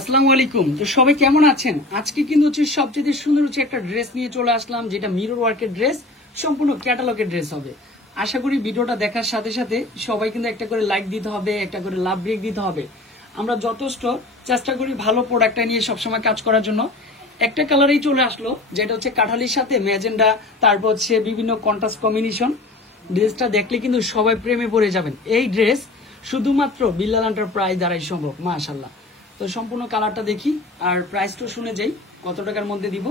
আসসালামু আলাইকুম। তো সবাই কেমন আছেন? আজকে কিন্তু সবচেয়ে সুন্দর একটা ড্রেস নিয়ে চলে আসলাম, যেটা মিরর ওয়ার্কের ড্রেস, সম্পূর্ণ ক্যাটালগের ড্রেস হবে। আশা করি ভিডিওটা দেখার সাথে সাথে সবাই কিন্তু একটা করে লাইক দিতে হবে, একটা করে লাভ ব্রেক দিতে হবে। আমরা যথেষ্ট চেষ্টা করি ভালো প্রোডাক্টটা নিয়ে সবসময় কাজ করার জন্য। একটা কালারেই চলে আসলো, যেটা কাঠালির সাথে ম্যাজেন্ডা, তারপর বিভিন্ন কন্ট্রাস্ট কম্বিনেশন। ড্রেসটা দেখলে কিন্তু সবাই প্রেমে পড়ে যাবেন। এই ড্রেস শুধুমাত্র বিল্লাল এন্টারপ্রাইজ দ্বারাই সম্ভব। মাশাআল্লাহ। তো সম্পূর্ণ কালারটা দেখি আর প্রাইসটা শুনে যাই কত টাকার মধ্যে দিব।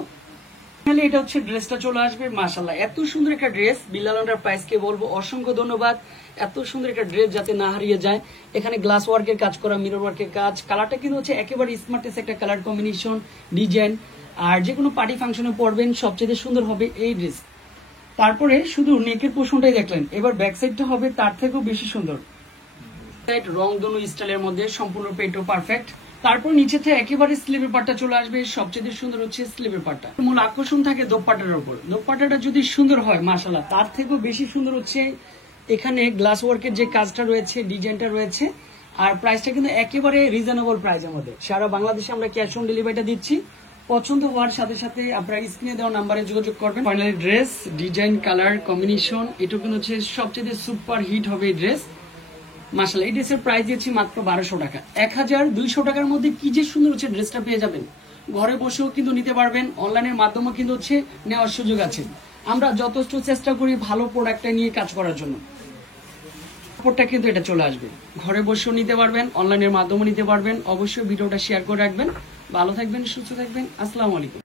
এটা ড্রেসটা চলে আসবে। মাশাআল্লাহ, এত সুন্দর একটা ড্রেস। বিল্লাল এন্টারপ্রাইজকে বলবো অসংখ্য ধন্যবাদ। এত সুন্দর একটা ড্রেস যাতে না হারিয়ে যায়। এখানে গ্লাস ওয়ার্কের কাজ করা, মিরর ওয়ার্কের কাজ। কালারটা কিন্তু একেবারে স্মার্টেস্ট একটা কালার কম্বিনেশন, ডিজাইন। আর যে কোনো পার্টি ফাংশনে পরবেন, সবচেয়ে সুন্দর হবে এই ড্রেস। তারপরে শুধু নেকের পোর্শনটাই দেখলেন, এবার ব্যাক সাইডটা হবে তার থেকেও বেশি সুন্দর। রং দোনো স্টাইলের মধ্যে, সম্পূর্ণ পেটও পারফেক্ট। তারপর নিচে থেকে একেবারে স্লিভের পাটটা চলে আসবে। সবচেয়ে সুন্দর স্লিভের পাটটা। মূল আকর্ষণ থাকে দোপাট্টার উপর। দোপাট্টাটা যদি সুন্দর হয় মাশাআল্লাহ, তার থেকেও বেশি সুন্দর এখানে গ্লাস ওয়ার্কের যে কাজটা রয়েছে, ডিজাইনটা রয়েছে। আর প্রাইসটা কিন্তু একেবারে রিজনেবল প্রাইসের মধ্যে। সারা বাংলাদেশে আমরা ক্যাশ অন ডেলিভারিটা দিচ্ছি। পছন্দ হওয়ার সাথে সাথে আপনারা স্ক্রিনে দেওয়া নাম্বারে যোগাযোগ করবেন। Finally dress, design, colour combination, এটা কিন্তু সবচেয়ে সুপার হিট হবে এই ড্রেস। মাশাআল্লাহ, এই ড্রেসের প্রাইস দিয়েছি মাত্র 1200 টাকা। 1200 টাকার মধ্যে কি যে সুন্দর ড্রেসটা পেয়ে যাবেন। ঘরে বসেও কিন্তু নিতে পারবেন, অনলাইনের মাধ্যমেও কিন্তু নেওয়ার সুযোগ আছে। আমরা যথেষ্ট চেষ্টা করি ভালো প্রোডাক্টটা নিয়ে কাজ করার জন্য। কাপড়টা কিন্তু এটা চলে আসবে, ঘরে বসেও নিতে পারবেন, অনলাইনের মাধ্যমেও নিতে পারবেন। অবশ্যই ভিডিওটা শেয়ার করে রাখবেন। ভালো থাকবেন, সুস্থ থাকবেন। আসসালামু আলাইকুম।